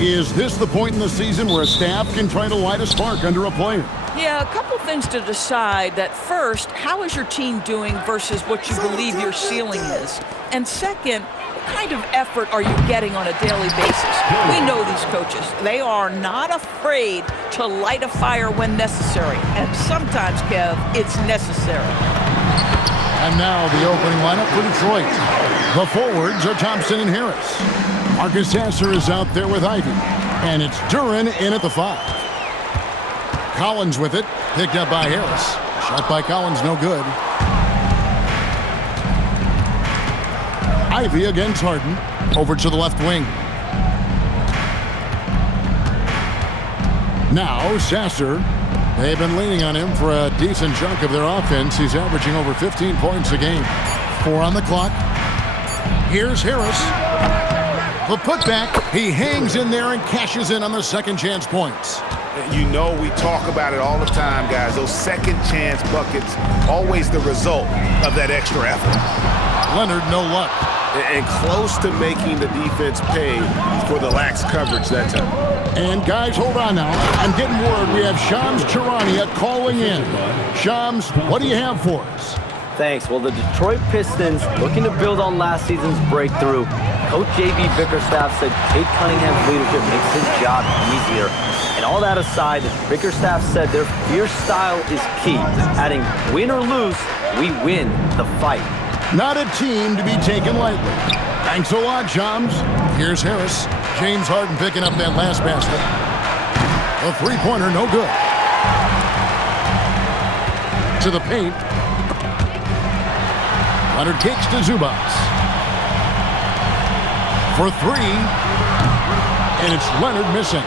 Is this the point in the season where a staff can try to light a spark under a player? Yeah, a couple things to decide. That first, how is your team doing versus what you believe your ceiling is? And second, what kind of effort are you getting on a daily basis? We know these coaches. They are not afraid to light a fire when necessary. And sometimes, Kev, it's necessary. And now the opening lineup for Detroit. The forwards are Thompson and Harris. Marcus Sasser is out there with Ivy. And it's Duren in at the 5. Collins with it, picked up by Harris. Shot by Collins, no good. Ivy against Harden. Over to the left wing. Now Sasser. They've been leaning on him for a decent chunk of their offense. He's averaging over 15 points a game. 4 on the clock. Here's Harris. The putback. He hangs in there and cashes in on the second chance points. You know we talk about it all the time, guys. Those second chance buckets, always the result of that extra effort. Leonard, no luck. And close to making the defense pay for the lax coverage that time. And guys, hold on now. I'm getting word we have Shams Charania calling in. Shams, what do you have for us? Thanks. Well, the Detroit Pistons, looking to build on last season's breakthrough. Coach J.B. Bickerstaff said Kate Cunningham's leadership makes his job easier. And all that aside, Bickerstaff said their fierce style is key, adding, win or lose, we win the fight. Not a team to be taken lightly. Thanks a lot, Shams. Here's Harris. James Harden picking up that last basket. A three-pointer, no good. To the paint. Leonard kicks to Zubats. For 3. And it's Leonard missing.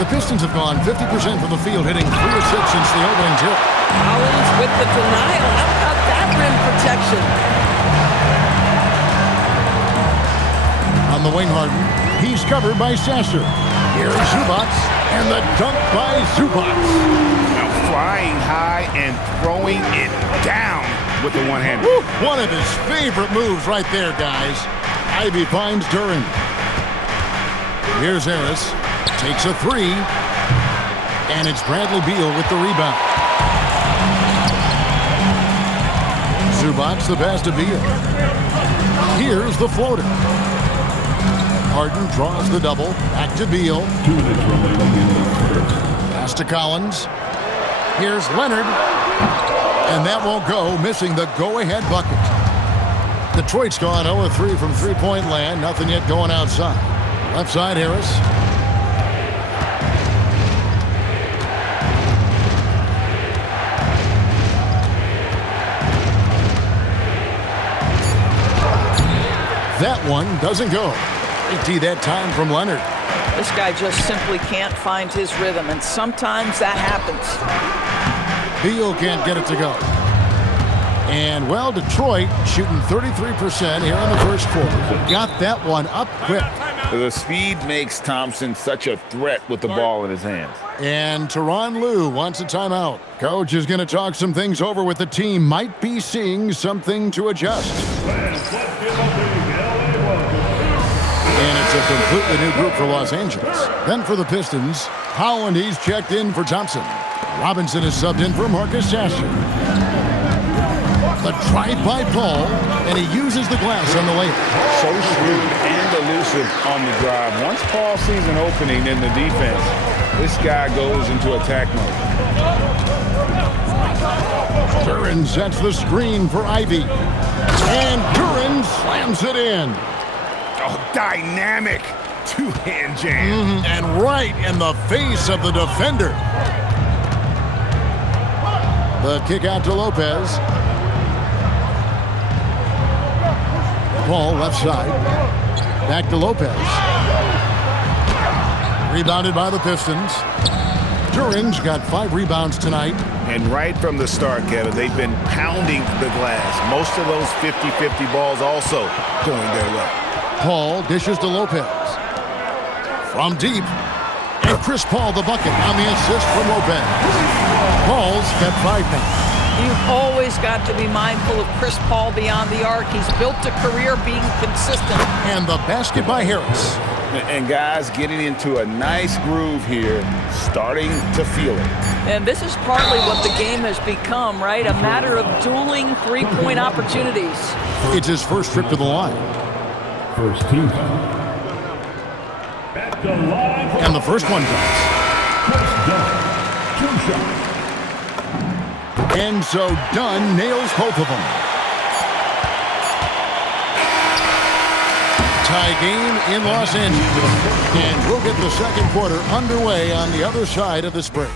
The Pistons have gone 50% from the field, hitting 3 of 6 since the opening tip. Collins with the denial. How about that rim protection? On the wing, Harden. He's covered by Sasser. Here's Zubats, and the dunk by Zubats. Now flying high and throwing it down with the one-hander. One of his favorite moves right there, guys. Ivy finds Duren. Here's Harris. Takes a 3. And it's Bradley Beal with the rebound. Zubats the pass to Beal. Here's the floater. Harden draws the double. Back to Beal. Pass to Collins. Here's Leonard. And that won't go, missing the go-ahead bucket. Detroit's gone 0-3 from three-point land. Nothing yet going outside. Left side, Harris. That one doesn't go. Empty that time from Leonard. This guy just simply can't find his rhythm, and sometimes that happens. Beal can't get it to go. And, well, Detroit shooting 33% here in the first quarter. Got that one up quick. The speed makes Thompson such a threat with the ball in his hands. And Tyronn Lue wants a timeout. Coach is going to talk some things over with the team. Might be seeing something to adjust. And it's a completely new group for Los Angeles. Then for the Pistons, Holland, he's checked in for Thompson. Robinson is subbed in for Marcus Sasser. The drive by Paul, and he uses the glass on the layup. So shrewd and elusive on the drive. Once Paul sees an opening in the defense, this guy goes into attack mode. Duren sets the screen for Ivy. And Duren slams it in. Oh, dynamic two-hand jam. And right in the face of the defender. The kick out to Lopez. Paul left side. Back to Lopez. Rebounded by the Pistons. Duren's got 5 rebounds tonight. And right from the start, Kevin, they've been pounding the glass. Most of those 50-50 balls also going their way. Paul dishes to Lopez. From deep. And Chris Paul the bucket on the assist from Lopez. Paul's got 5 now. You've always got to be mindful of Chris Paul beyond the arc. He's built a career being consistent. And the basket by Harris. And guys getting into a nice groove here, starting to feel it. And this is partly what the game has become, right? A matter of dueling three-point opportunities. It's his first trip to the line. First team foul. At the line. And the first one drops. First down. 2 shots. And so Dunn nails both of them. Tie game in Los Angeles. And we'll get the second quarter underway on the other side of this break.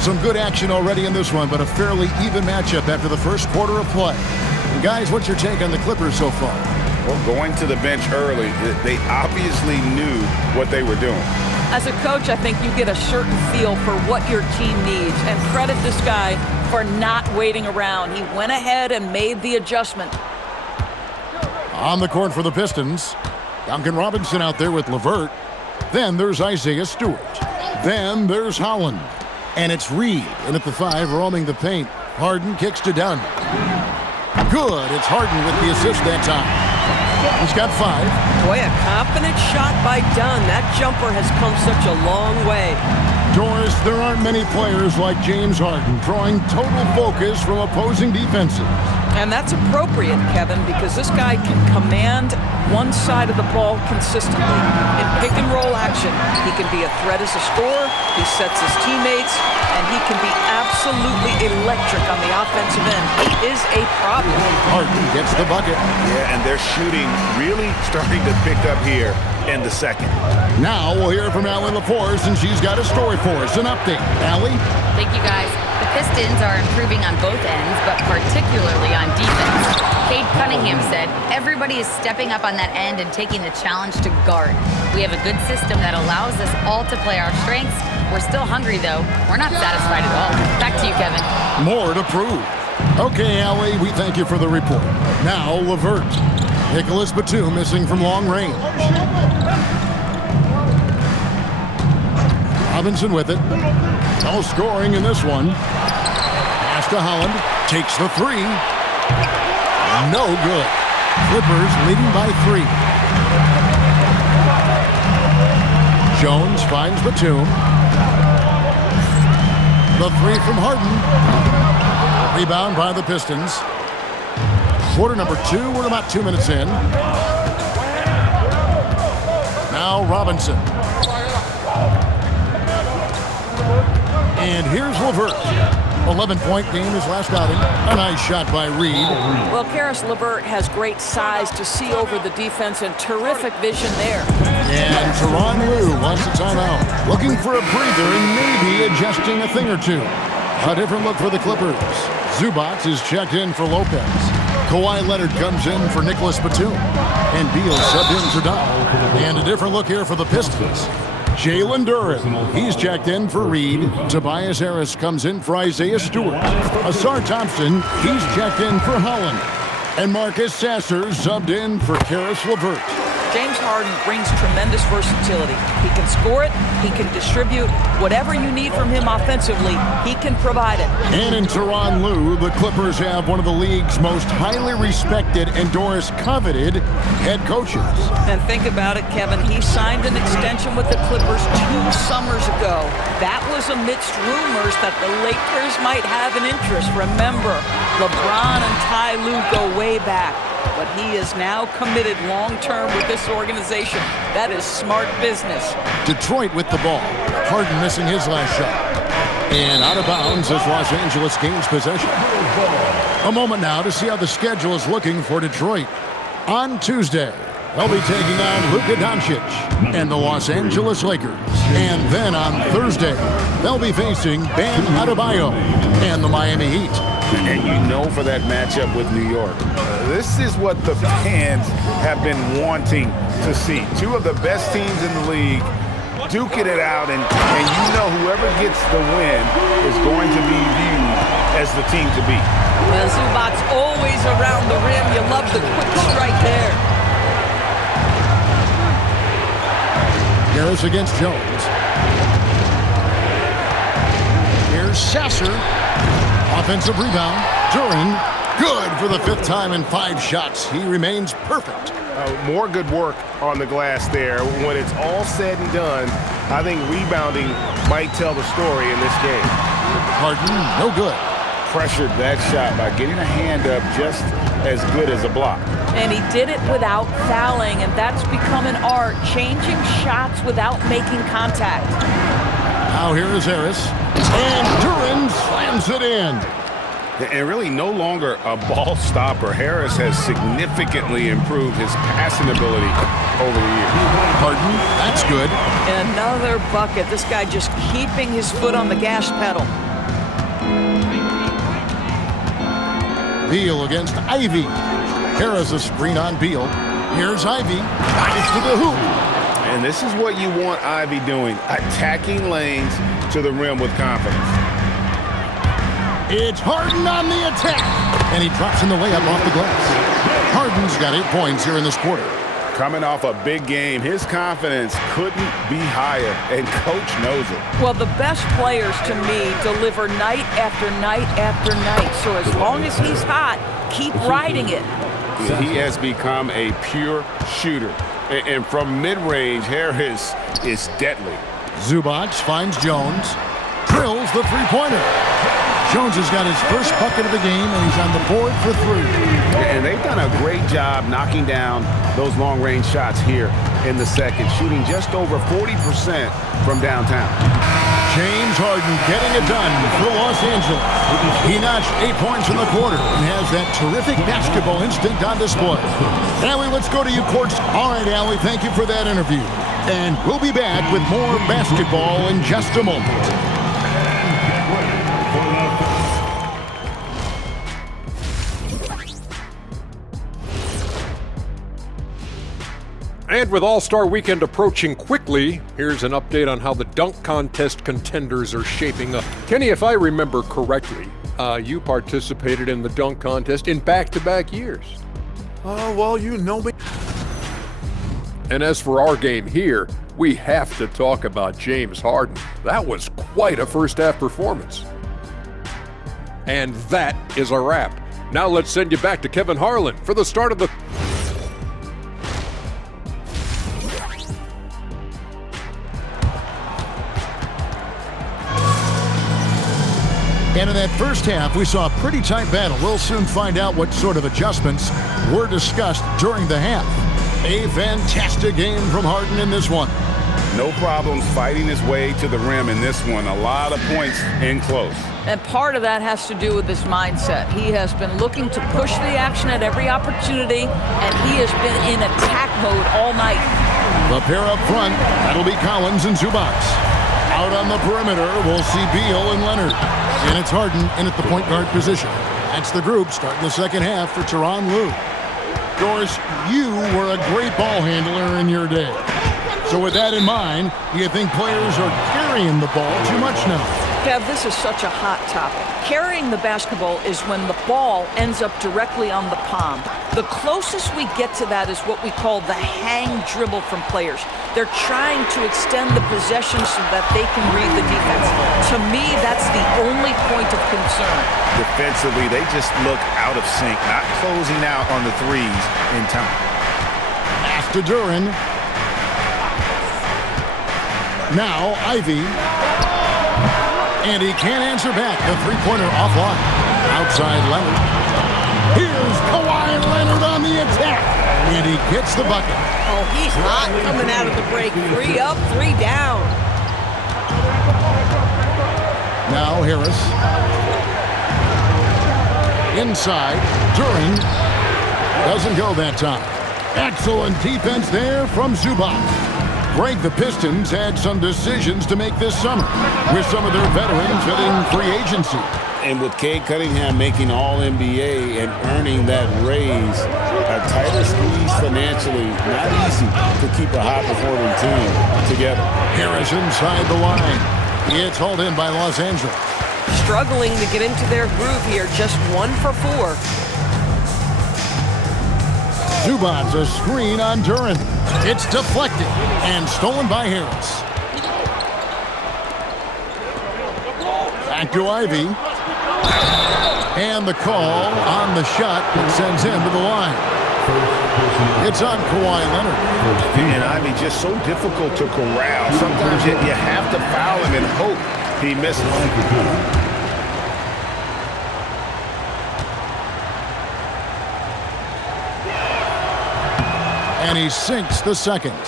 Some good action already in this one, but a fairly even matchup after the first quarter of play. And guys, what's your take on the Clippers so far? Well, going to the bench early, they obviously knew what they were doing. As a coach, I think you get a certain feel for what your team needs, and credit this guy for not waiting around. He went ahead and made the adjustment. On the court for the Pistons, Duncan Robinson out there with LeVert. Then there's Isaiah Stewart. Then there's Holland. And it's Reed in at the 5, roaming the paint. Harden kicks to Dunn. Good. It's Harden with the assist that time. He's got 5. Boy, a confident shot by Dunn. That jumper has come such a long way. Doris, there aren't many players like James Harden drawing total focus from opposing defenses. And that's appropriate, Kevin, because this guy can command one side of the ball consistently. In pick and roll action, he can be a threat as a scorer, he sets his teammates, and he can be absolutely electric on the offensive end. He is a problem. Harden gets the bucket. Yeah, and their shooting really starting to pick up here in the second. Now we'll hear from Allie LaForce, and she's got a story for us. An update. Allie? Thank you, guys. The Pistons are improving on both ends, but particularly on defense. Cade Cunningham said, everybody is stepping up on that end and taking the challenge to guard. We have a good system that allows us all to play our strengths. We're still hungry, though. We're not satisfied at all. Back to you, Kevin. More to prove. Okay, Allie, we thank you for the report. Now, LeVert. Nicholas Batum missing from long range. Robinson with it. No scoring in this one. Pass to Holland. Takes the 3. No good. Clippers leading by 3. Jones finds Batum. The 3 from Harden. Rebound by the Pistons. Quarter number 2. We're about 2 minutes in. Now Robinson. And here's LeVert. 11-point game his last outing. A nice shot by Reed. Well, Karis LeVert has great size to see over the defense and terrific vision there. And Tyronn Lue wants a timeout. Looking for a breather and maybe adjusting a thing or two. A different look for the Clippers. Zubac is checked in for Lopez. Kawhi Leonard comes in for Nicholas Batum. And Beal subbed in for Dodd. And a different look here for the Pistons. Jalen Duren, he's checked in for Reed. Tobias Harris comes in for Isaiah Stewart. Asar Thompson, he's checked in for Holland. And Marcus Sasser subbed in for Karis LeVert. James Harden brings tremendous versatility. He can score it, he can distribute. Whatever you need from him offensively, he can provide it. And in Tyronn Lue, the Clippers have one of the league's most highly respected and Doris coveted head coaches. And think about it, Kevin. He signed an extension with the Clippers 2 summers ago. That was amidst rumors that the Lakers might have an interest. Remember, LeBron and Ty Lue go way back. But he is now committed long-term with this organization. That is smart business. Detroit with the ball. Harden missing his last shot. And out of bounds as Los Angeles gains possession. A moment now to see how the schedule is looking for Detroit. On Tuesday, they'll be taking on Luka Doncic and the Los Angeles Lakers. And then on Thursday, they'll be facing Bam Adebayo and the Miami Heat. And you know for that matchup with New York, this is what the fans have been wanting to see. 2 of the best teams in the league duking it out, and you know whoever gets the win is going to be viewed as the team to beat. Well, Zubac's always around the rim. You love the quick strike there. Harris against Jones. Here's Sasser. Offensive rebound. Duran. Good for the 5th time in 5 shots. He remains perfect. More good work on the glass there. When it's all said and done, I think rebounding might tell the story in this game. Harden, no good. Pressured that shot by getting a hand up just as good as a block. And he did it without fouling, and that's become an art, changing shots without making contact. Now here is Harris. And Duran slams it in. And really no longer a ball stopper. Harris has significantly improved his passing ability over the years. Harden, that's good. Another bucket. This guy just keeping his foot on the gas pedal. Beal against Ivy. Harris a screen on Beal. Here's Ivy. Nice to the hoop. And this is what you want Ivy doing, attacking lanes to the rim with confidence. It's Harden on the attack. And he drops in the layup off the glass. Harden's got 8 points here in this quarter. Coming off a big game, his confidence couldn't be higher, and Coach knows it. Well, the best players, to me, deliver night after night after night. So as long as he's hot, keep riding it. He has become a pure shooter. And from mid-range, Harris is deadly. Zubac finds Jones. Drills the three-pointer. Jones has got his first bucket of the game, and he's on the board for 3. And they've done a great job knocking down those long-range shots here in the second, shooting just over 40% from downtown. James Harden getting it done for Los Angeles. He notched 8 points in the quarter and has that terrific basketball instinct on display. Allie, let's go to you, courts. All right, Allie, thank you for that interview. And we'll be back with more basketball in just a moment. And with All-Star Weekend approaching quickly, here's an update on how the dunk contest contenders are shaping up. Kenny, if I remember correctly, you participated in the dunk contest in back-to-back years. Well, you know me. And as for our game here, we have to talk about James Harden. That was quite a first-half performance. And that is a wrap. Now let's send you back to Kevin Harlan for the start of the... And in that first half, we saw a pretty tight battle. We'll soon find out what sort of adjustments were discussed during the half. A fantastic game from Harden in this one. No problems fighting his way to the rim in this one. A lot of points in close. And part of that has to do with his mindset. He has been looking to push the action at every opportunity, and he has been in attack mode all night. The pair up front, that'll be Collins and Zubac. Out on the perimeter, we'll see Beal and Leonard. And it's Harden in at the point guard position. That's the group starting the second half for Tyronn Lue. Doris, you were a great ball handler in your day. So with that in mind, do you think players are carrying the ball too much now? Kev, this is such a hot topic. Carrying the basketball is when the ball ends up directly on the palm. The closest we get to that is what we call the hang dribble from players. They're trying to extend the possession so that they can read the defense. To me, that's the only point of concern. Defensively, they just look out of sync, not closing out on the threes in time. Pass to Duran. Now Ivy. And he can't answer back. The three-pointer offline. Outside Leonard. Here's Kawhi Leonard on the attack. And he gets the bucket. Oh, he's hot coming out of the break. 3 up, 3 down. Now Harris. Inside. Duran. Doesn't go that time. Excellent defense there from Zubac. Greg, the Pistons had some decisions to make this summer, with some of their veterans hitting free agency. And with Cade Cunningham making All-NBA and earning that raise, a tighter squeeze financially, not easy to keep a high-performing team together. Harris inside the line. It's hauled in by Los Angeles. struggling to get into their groove here. Just 1 for 4. Zubac's a screen on Duran. It's deflected and stolen by Harris. Back to Ivy. And the call on the shot that sends him to the line. It's on Kawhi Leonard. And Ivy just so difficult to corral. Sometimes you have to foul him and hope he misses. And he sinks the second.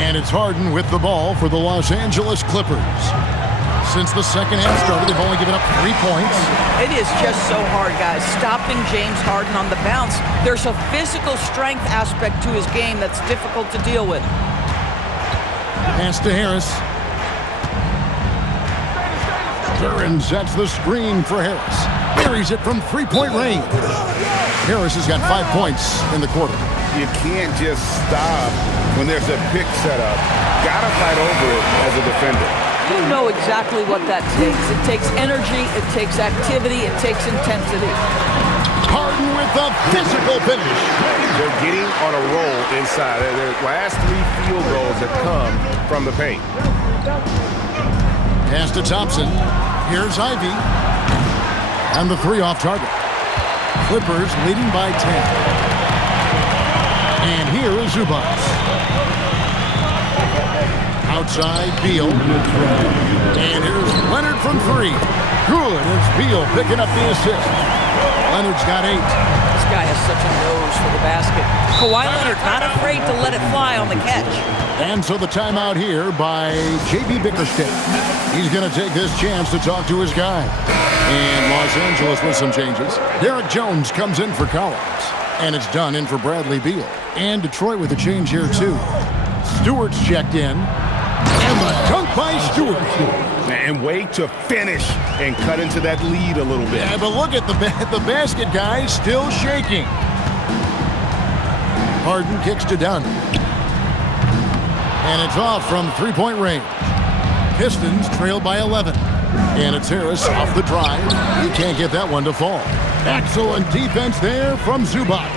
And it's Harden with the ball for the Los Angeles Clippers. Since the second half started, they've only given up 3 points. It is just so hard, guys, stopping James Harden on the bounce. There's a physical strength aspect to his game that's difficult to deal with. Pass to Harris. Duran sets the screen for Harris. Buries it from three-point range. Harris has got 5 points in the quarter. You can't just stop when there's a pick set up. Gotta fight over it as a defender. You know exactly what that takes. It takes energy, it takes activity, it takes intensity. Harden with the physical finish. They're getting on a roll inside. Their last 3 field goals have come from the paint. Pass to Thompson. Here's Ivy. And the 3 off target. Clippers leading by 10. And here is Zubac. Outside, Beal. And here's Leonard from 3. Good. It's Beal picking up the assist. Leonard's got 8. This guy has such a nose for the basket. Kawhi Leonard not afraid to let it fly on the catch. And so the timeout here by J.B. Bickerstaff. He's going to take this chance to talk to his guy. And Los Angeles with some changes. Derek Jones comes in for Collins. And it's done in for Bradley Beal. And Detroit with a change here, too. Stewart's checked in. And the dunk by Stewart. And wait to finish and cut into that lead a little bit. Yeah, but look at the basket, guys, still shaking. Harden kicks to Dunn. And it's off from three-point range. Pistons trail by 11. And it's Harris off the drive. He can't get that one to fall. Excellent defense there from Zubac.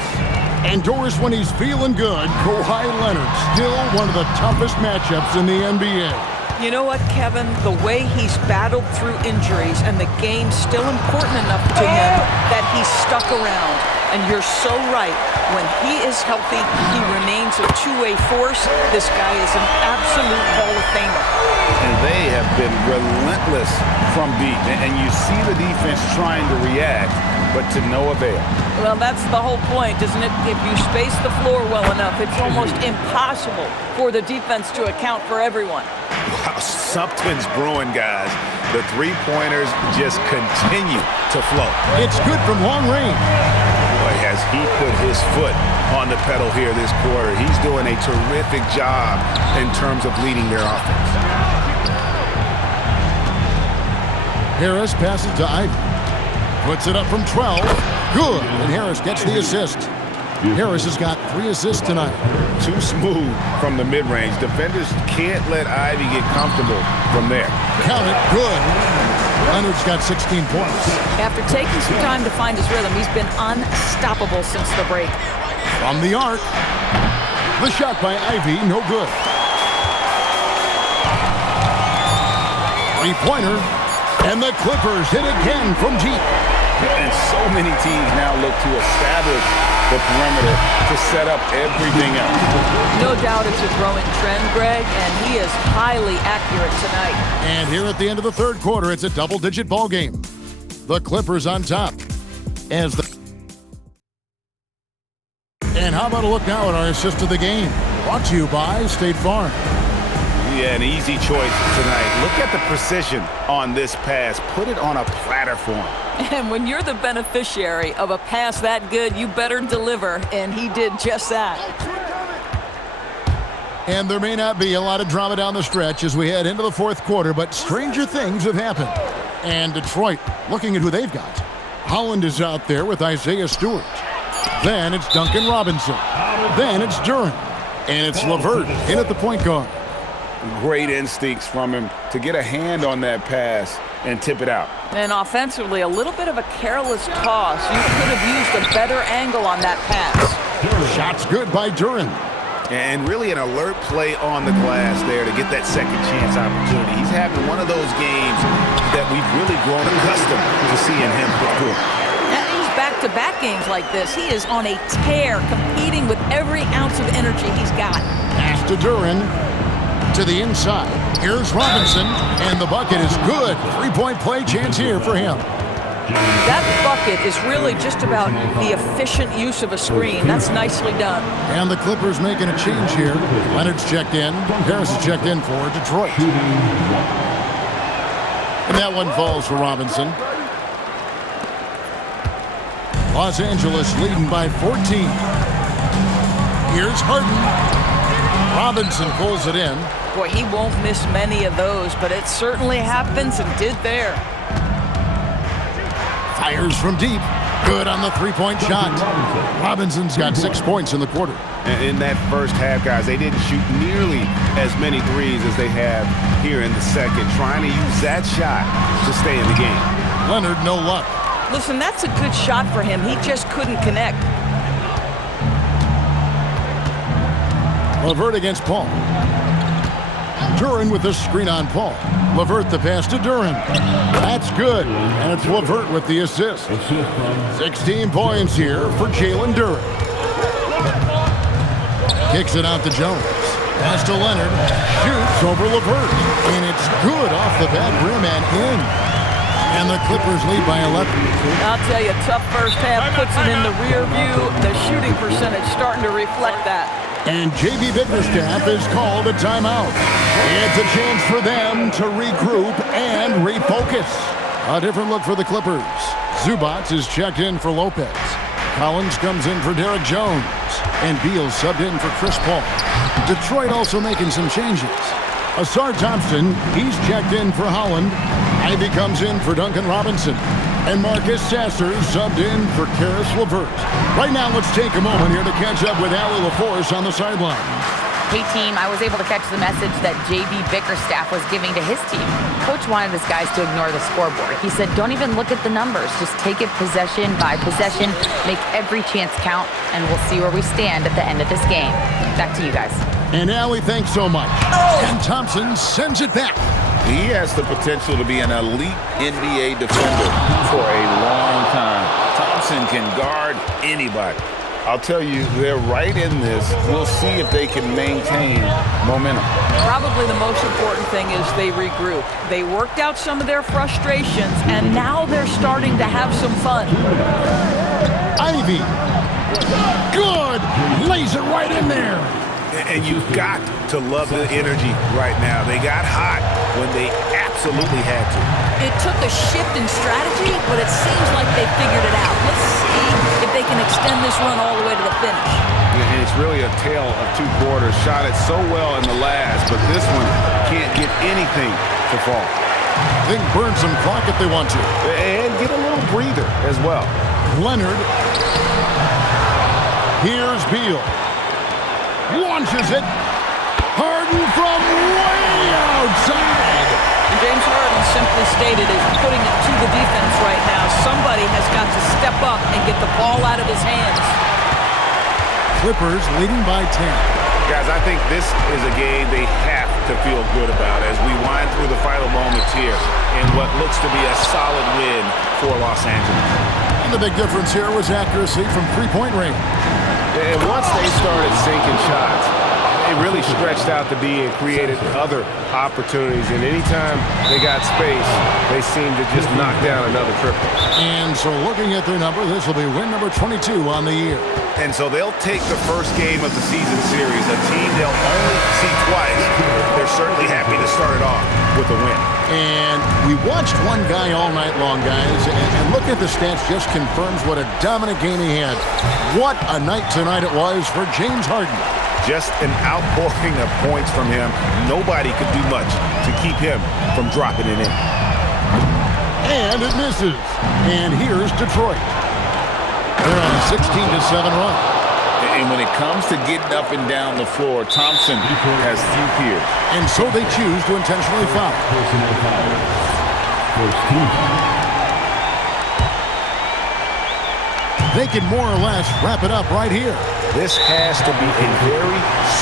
And Doris, when he's feeling good, Kawhi Leonard, still one of the toughest matchups in the NBA. You know what, Kevin? The way he's battled through injuries and the game's still important enough to him that he's stuck around. And you're so right. When he is healthy, he remains a two-way force. This guy is an absolute Hall of Famer. And they have been relentless from deep. And you see the defense trying to react, but to no avail. Well, that's the whole point, isn't it? If you space the floor well enough, it's almost impossible for the defense to account for everyone. Wow, something's brewing, guys. The three-pointers just continue to flow. It's good from long range. Boy, has he put his foot on the pedal here this quarter. He's doing a terrific job in terms of leading their offense. Harris passes to Ivy. Puts it up from 12. Good. And Harris gets the assist. Harris has got 3 assists tonight. Too smooth from the mid-range. Defenders can't let Ivy get comfortable from there. Count it. Good. Leonard's got 16 points. After taking some time to find his rhythm, he's been unstoppable since the break. From the arc. The shot by Ivy, no good. Three-pointer. And the Clippers hit again from deep. And so many teams now look to establish the perimeter to set up everything else. No doubt it's a growing trend, Greg, and he is highly accurate tonight. And here at the end of the third quarter, it's a double-digit ball game. The Clippers on top. And how about a look now at our assist of the game? Brought to you by State Farm. Yeah, an easy choice tonight. Look at the precision on this pass. Put it on a platter for him. And when you're the beneficiary of a pass that good, you better deliver, and he did just that. And there may not be a lot of drama down the stretch as we head into the fourth quarter, but stranger things have happened. And Detroit, looking at who they've got. Holland is out there with Isaiah Stewart. Then it's Duncan Robinson. Then it's Duran. And it's LeVert in at the point guard. Great instincts from him to get a hand on that pass and tip it out. And offensively, a little bit of a careless toss. You could have used a better angle on that pass. Shot's good by Duran. And really an alert play on the glass there to get that second chance opportunity. He's having one of those games that we've really grown accustomed to seeing him put through. And these back-to-back games like this, he is on a tear, competing with every ounce of energy he's got. Pass to Duran. To the inside. Here's Robinson, and the bucket is good. Three-point play chance here for him. That bucket is really just about the efficient use of a screen. That's nicely done. And the Clippers making a change here. Leonard's checked in. Harris is checked in for Detroit. And that one falls for Robinson. Los Angeles leading by 14. Here's Harden. Robinson pulls it in. Boy, he won't miss many of those, but it certainly happens and did there. Fires from deep. Good on the three-point shot. Robinson's got 6 points in the quarter. In that first half, guys, they didn't shoot nearly as many threes as they have here in the second, trying to use that shot to stay in the game. Leonard, no luck. Listen, that's a good shot for him. He just couldn't connect. LeVert against Paul. Duran with the screen on Paul. LeVert the pass to Duran. That's good. And it's LeVert with the assist. 16 points here for Jalen Duran. Kicks it out to Jones. Pass to Leonard. Shoots over LeVert. And it's good off the back rim and in. And the Clippers lead by 11. I'll tell you, tough first half puts it in the rear view. The shooting percentage starting to reflect that. And J.B. Bickerstaff is called a timeout. It's a chance for them to regroup and refocus. A different look for the Clippers. Zubac is checked in for Lopez. Collins comes in for Derek Jones. And Beal subbed in for Chris Paul. Detroit also making some changes. Asar Thompson, he's checked in for Holland. Ivy comes in for Duncan Robinson. And Marcus Sasser subbed in for Karis LeVert. Right now, let's take a moment here to catch up with Allie LaForce on the sideline. Hey, team, I was able to catch the message that J.B. Bickerstaff was giving to his team. Coach wanted his guys to ignore the scoreboard. He said, don't even look at the numbers. Just take it possession by possession, make every chance count, and we'll see where we stand at the end of this game. Back to you guys. And Allie, thanks so much. And Thompson sends it back. He has the potential to be an elite NBA defender for a long time. Thompson can guard anybody. I'll tell you, they're right in this. We'll see if they can maintain momentum. Probably the most important thing is they regroup. They worked out some of their frustrations, and now they're starting to have some fun. Ivy. Good. Lays it right in there. And you've got to love the energy right now. They got hot when they absolutely had to. It took a shift in strategy, but it seems like they figured it out. Let's see if they can extend this run all the way to the finish. And it's really a tale of two quarters. Shot it so well in the last, but this one can't get anything to fall. They can burn some clock if they want to. And get a little breather as well. Leonard. Here's Beal. Launches it. Harden from way outside. And James Harden simply stated is putting it to the defense right now. Somebody has got to step up and get the ball out of his hands. Clippers leading by 10. Guys, I think this is a game they have to feel good about as we wind through the final moments here in what looks to be a solid win for Los Angeles. And the big difference here was accuracy from three-point range. And once they started sinking shots, they really stretched out the D and created other opportunities. And anytime they got space, they seemed to just knock down another triple. And so looking at their number, this will be win number 22 on the year. And so they'll take the first game of the season series, a team they'll only see twice. They're certainly happy to start it off with a win. And we watched one guy all night long, guys, and looking at the stats just confirms what a dominant game he had. What a night tonight it was for James Harden. Just an outpouring of points from him. Nobody could do much to keep him from dropping it in. And it misses. And here's Detroit. They're on a 16-7 run. And when it comes to getting up and down the floor, Thompson has few peers. And so they choose to intentionally foul. Personal foul. First team foul. They can more or less wrap it up right here. This has to be a very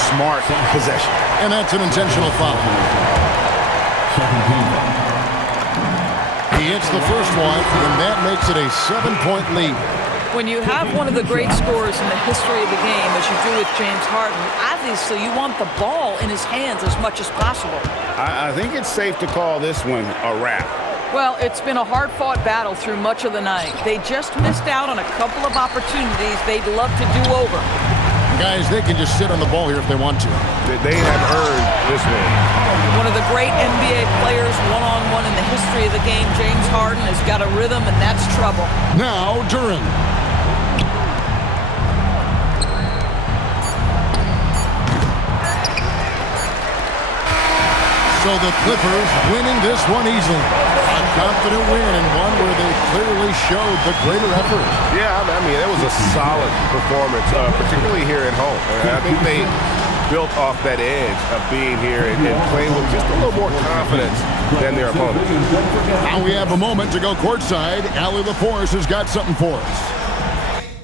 smart possession. And that's an intentional foul. Second team foul. He hits the first one, and that makes it a 7-point lead. When you have one of the great scorers in the history of the game, as you do with James Harden, obviously you want the ball in his hands as much as possible. I think it's safe to call this one a wrap. Well, it's been a hard-fought battle through much of the night. They just missed out on a couple of opportunities they'd love to do over. Guys, they can just sit on the ball here if they want to. They have earned this win. One of the great NBA players one-on-one in the history of the game, James Harden, has got a rhythm, and that's trouble. Now, Duren. So the Clippers winning this one easily. A confident win and one where they clearly showed the greater effort. Yeah, I mean, it was a solid performance, particularly here at home. I think they built off that edge of being here and playing with just a little more confidence than their opponents. Now we have a moment to go courtside. Allie LaForce has got something for us.